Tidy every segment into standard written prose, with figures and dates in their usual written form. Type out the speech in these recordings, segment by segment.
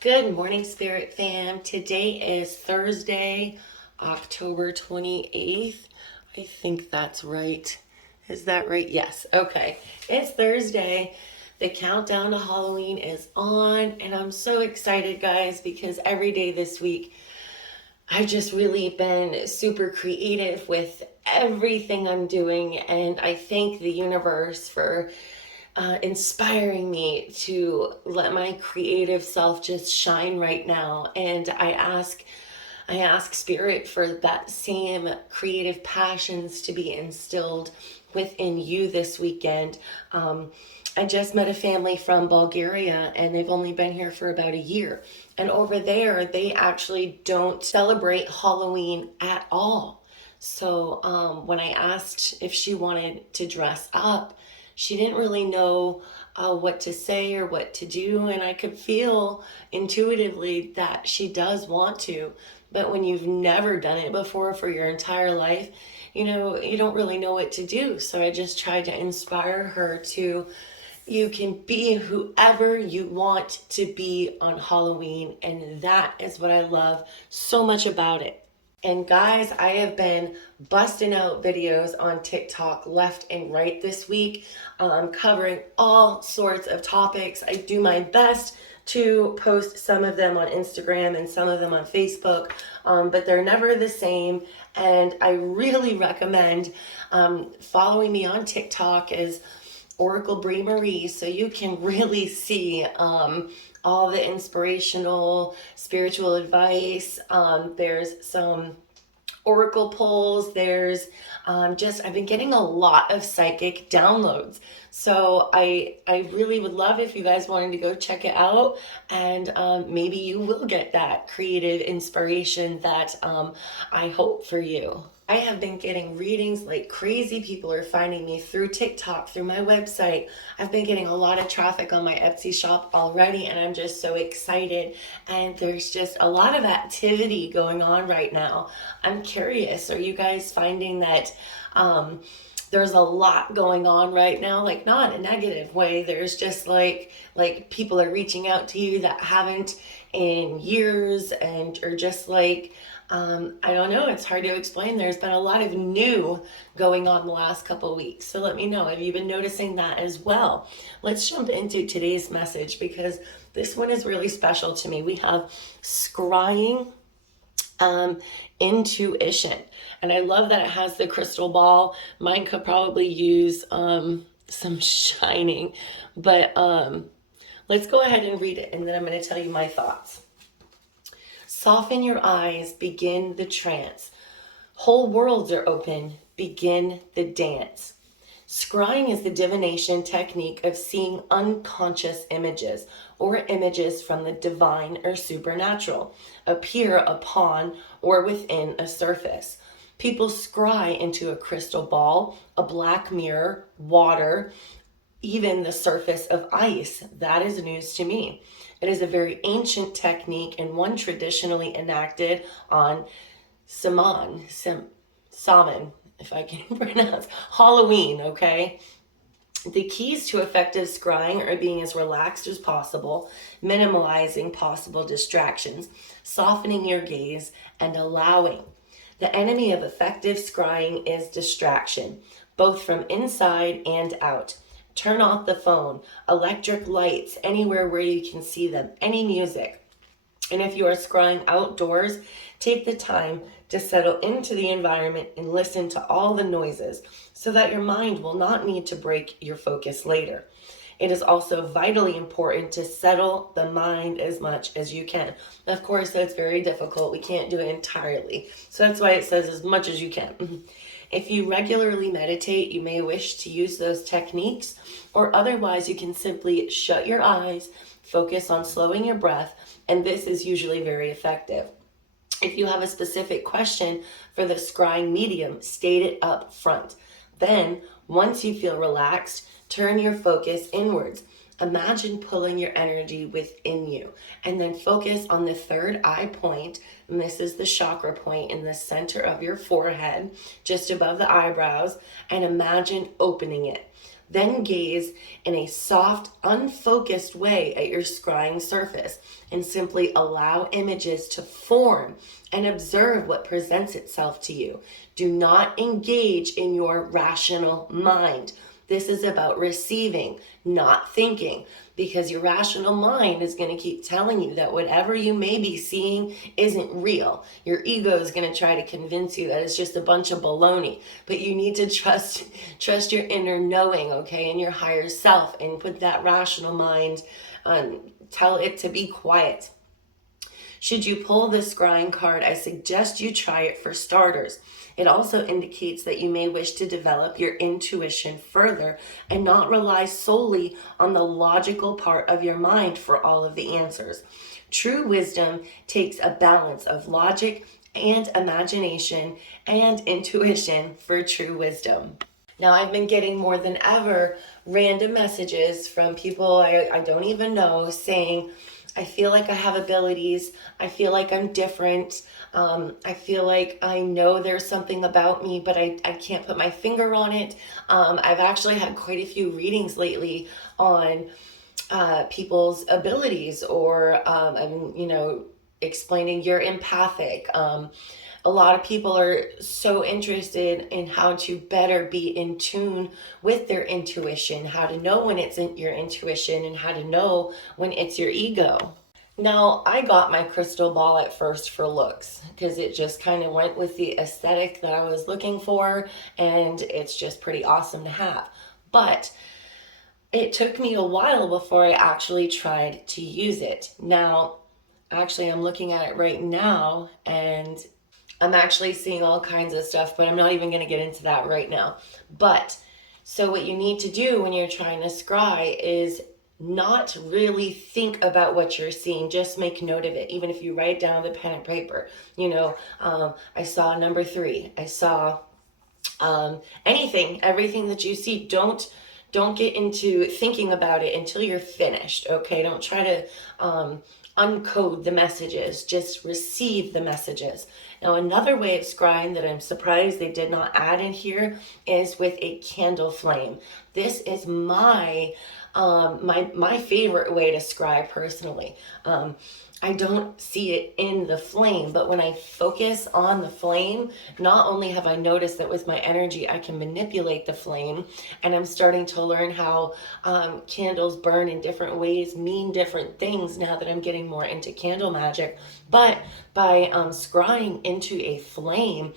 Good morning, Spirit fam. Today is Thursday, October 28th. I think that's right. Is that right? Yes. Okay. It's Thursday. The countdown to Halloween is on, and I'm so excited, guys, because every day this week I've just really been super creative with everything I'm doing, and I thank the universe for inspiring me to let my creative self just shine right now. And I ask spirit for that same creative passions to be instilled within you this weekend. I just met a family from Bulgaria, and they've only been here for about a year. And over there, they actually don't celebrate Halloween at all. So when I asked if she wanted to dress up, she didn't really know what to say or what to do. And I could feel intuitively that she does want to. But when you've never done it before for your entire life, you don't really know what to do. So I just tried to inspire her to, you can be whoever you want to be on Halloween. And that is what I love so much about it. And guys, I have been busting out videos on TikTok left and right this week, covering all sorts of topics. I do my best to post some of them on Instagram and some of them on Facebook, but they're never the same. And I really recommend following me on TikTok as oraclebreemarie, so you can really see all the inspirational spiritual advice. There's some oracle pulls. There's I've been getting a lot of psychic downloads. So I really would love if you guys wanted to go check it out, and maybe you will get that creative inspiration that I hope for you. I have been getting readings like crazy. People are finding me through TikTok, through my website. I've been getting a lot of traffic on my Etsy shop already, and I'm just so excited. And there's just a lot of activity going on right now. I'm curious, are you guys finding that there's a lot going on right now? Like, not in a negative way. There's just like people are reaching out to you that haven't in years, and or just like I don't know, it's hard to explain. There's been a lot of new going on the last couple of weeks. So let me know, have you been noticing that as well? Let's jump into today's message, because this one is really special to me. We have scrying intuition, and I love that it has the crystal ball. Mine could probably use some shining, but let's go ahead and read it, and then I'm going to tell you my thoughts. Soften your eyes, begin the trance. Whole worlds are open, begin the dance. Scrying is the divination technique of seeing unconscious images, or images from the divine or supernatural, appear upon or within a surface. People scry into a crystal ball, a black mirror, water, even the surface of ice. That is news to me. It is a very ancient technique, and one traditionally enacted on Samhain, if I can pronounce, Halloween, okay? The keys to effective scrying are being as relaxed as possible, minimalizing possible distractions, softening your gaze, and allowing. The enemy of effective scrying is distraction, both from inside and out. Turn off the phone, electric lights, anywhere where you can see them, any music. And if you are scrying outdoors, take the time to settle into the environment and listen to all the noises so that your mind will not need to break your focus later. It is also vitally important to settle the mind as much as you can. Of course, that's very difficult. We can't do it entirely. So that's why it says as much as you can. If you regularly meditate, you may wish to use those techniques, or otherwise you can simply shut your eyes, focus on slowing your breath, and this is usually very effective. If you have a specific question for the scrying medium, state it up front. Then, once you feel relaxed, turn your focus inwards. Imagine pulling your energy within you, and then focus on the third eye point. And this is the chakra point in the center of your forehead, just above the eyebrows, and imagine opening it. Then gaze in a soft, unfocused way at your scrying surface and simply allow images to form and observe what presents itself to you. Do not engage in your rational mind. This is about receiving, not thinking, because your rational mind is going to keep telling you that whatever you may be seeing isn't real. Your ego is going to try to convince you that it's just a bunch of baloney, but you need to trust your inner knowing, okay, and your higher self, and put that rational mind, tell it to be quiet. Should you pull the scrying card, I suggest you try it for starters. It also indicates that you may wish to develop your intuition further and not rely solely on the logical part of your mind for all of the answers. True wisdom takes a balance of logic and imagination and intuition for true wisdom. Now, I've been getting more than ever random messages from people I don't even know saying, I feel like I have abilities. I feel like I'm different. I feel like I know there's something about me, but I can't put my finger on it. I've actually had quite a few readings lately on people's abilities, or, explaining you're empathic. A lot of people are so interested in how to better be in tune with their intuition, how to know when it's your intuition and how to know when it's your ego. Now, I got my crystal ball at first for looks because it just kind of went with the aesthetic that I was looking for, and it's just pretty awesome to have. But it took me a while before I actually tried to use it. Now, actually, I'm looking at it right now, and I'm actually seeing all kinds of stuff, but I'm not even going to get into that right now. But so what you need to do when you're trying to scry is not really think about what you're seeing. Just make note of it. Even if you write down the pen and paper, I saw number 3. I saw everything that you see. Don't get into thinking about it until you're finished. Okay. Don't try to, uncode the messages, just receive the messages. Now, another way of scrying that I'm surprised they did not add in here is with a candle flame. This is my favorite way to scry personally. I don't see it in the flame, but when I focus on the flame, not only have I noticed that with my energy, I can manipulate the flame, and I'm starting to learn how candles burn in different ways, mean different things now that I'm getting more into candle magic. But by scrying into a flame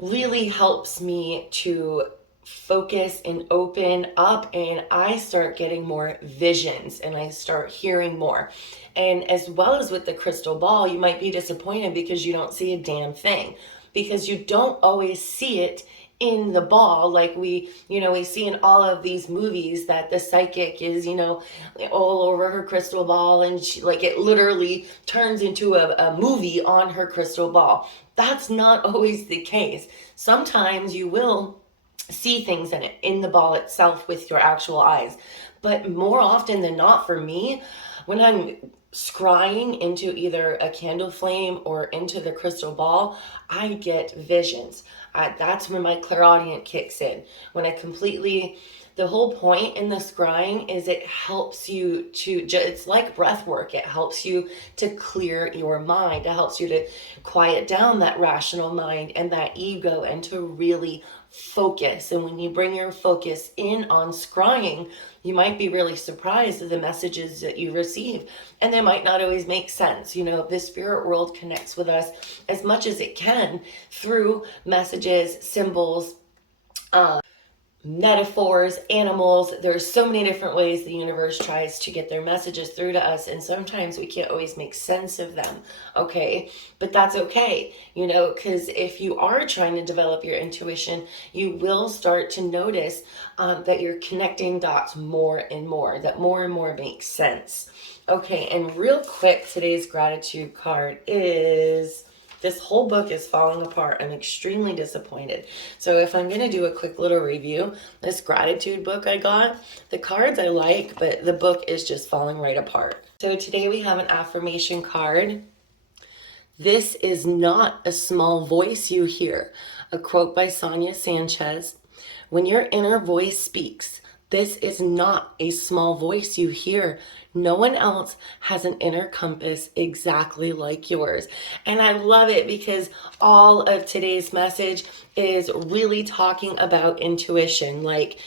really helps me to focus and open up, and I start getting more visions and I start hearing more. And as well as with the crystal ball, you might be disappointed because you don't see a damn thing, because you don't always see it in the ball like we see in all of these movies that the psychic is, all over her crystal ball, and she, like, it literally turns into a movie on her crystal ball. That's not always the case. Sometimes you will see things in the ball itself with your actual eyes, but more often than not, for me, when I'm scrying into either a candle flame or into the crystal ball, I get visions. That's when my clairaudient kicks in. When the whole point in the scrying is it helps you to, it's like breath work. It helps you to clear your mind. It helps you to quiet down that rational mind and that ego and to really focus. And when you bring your focus in on scrying, you might be really surprised at the messages that you receive, and they might not always make sense. The spirit world connects with us as much as it can through messages, symbols, metaphors, animals. There's so many different ways the universe tries to get their messages through to us, and sometimes we can't always make sense of them. Okay, but that's okay, because if you are trying to develop your intuition, you will start to notice that you're connecting dots more and more, that more and more makes sense. Okay, and real quick, today's gratitude card is, this whole book is falling apart. I'm extremely disappointed. So if I'm going to do a quick little review, this gratitude book I got, the cards I like, but the book is just falling right apart. So today we have an affirmation card. This is not a small voice you hear. A quote by Sonia Sanchez. When your inner voice speaks, This is not a small voice you hear. No one else has an inner compass exactly like yours. And I love it because all of today's message is really talking about intuition, like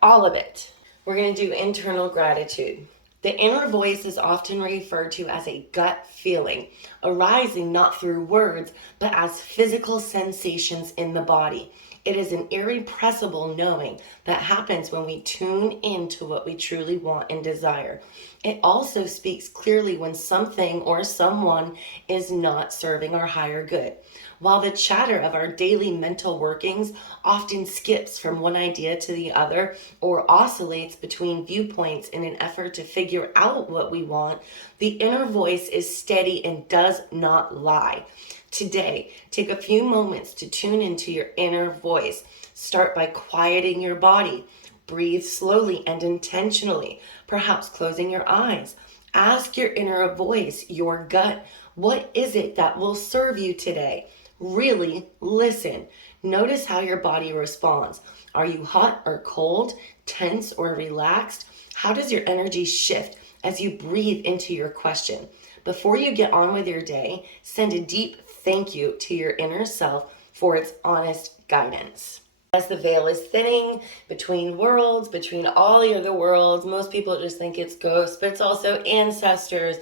all of it. We're going to do internal gratitude. The inner voice is often referred to as a gut feeling, arising not through words, but as physical sensations in the body. It is an irrepressible knowing that happens when we tune into what we truly want and desire. It also speaks clearly when something or someone is not serving our higher good. While the chatter of our daily mental workings often skips from one idea to the other or oscillates between viewpoints in an effort to figure out what we want, the inner voice is steady and does not lie. Today, take a few moments to tune into your inner voice. Start by quieting your body. Breathe slowly and intentionally, perhaps closing your eyes. Ask your inner voice, your gut, what is it that will serve you today? Really listen. Notice how your body responds. Are you hot or cold, tense or relaxed? How does your energy shift as you breathe into your question? Before you get on with your day, send a deep thank you to your inner self for its honest guidance. As the veil is thinning between worlds, between all the other worlds, most people just think it's ghosts, but it's also ancestors,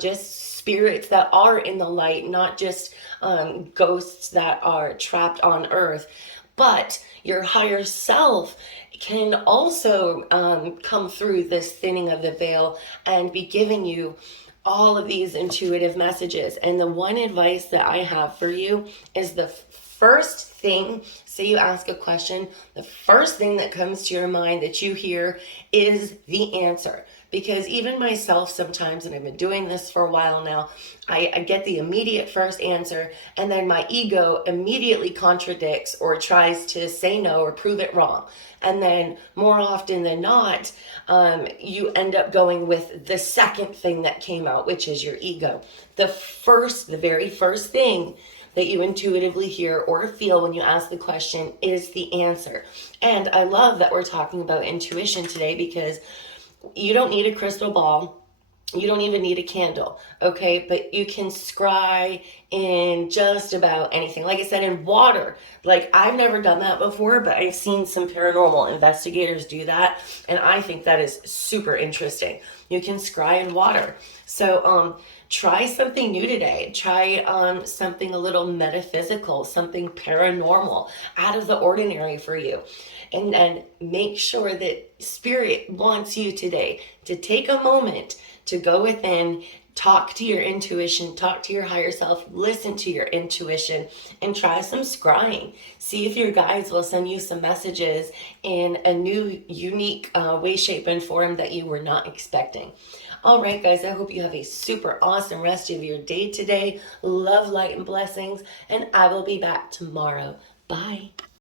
just spirits that are in the light, not just ghosts that are trapped on earth. But your higher self can also come through this thinning of the veil and be giving you all of these intuitive messages. And the one advice that I have for you is the first thing, say you ask a question, the first thing that comes to your mind that you hear is the answer. Because even myself sometimes, and I've been doing this for a while now, I get the immediate first answer, and then my ego immediately contradicts or tries to say no or prove it wrong. And then more often than not, you end up going with the second thing that came out, which is your ego. The very first thing that you intuitively hear or feel when you ask the question is the answer. And I love that we're talking about intuition today because you don't need a crystal ball. You don't even need a candle, okay? But you can scry in just about anything. Like I said, in water. Like, I've never done that before, but I've seen some paranormal investigators do that, and I think that is super interesting. You can scry in water. So, try something new today. Try something a little metaphysical, something paranormal, out of the ordinary for you. And then make sure that Spirit wants you today to take a moment to go within, talk to your intuition, talk to your higher self, listen to your intuition, and try some scrying. See if your guides will send you some messages in a new, unique way, shape, and form that you were not expecting. All right, guys, I hope you have a super awesome rest of your day today. Love, light, and blessings, and I will be back tomorrow. Bye.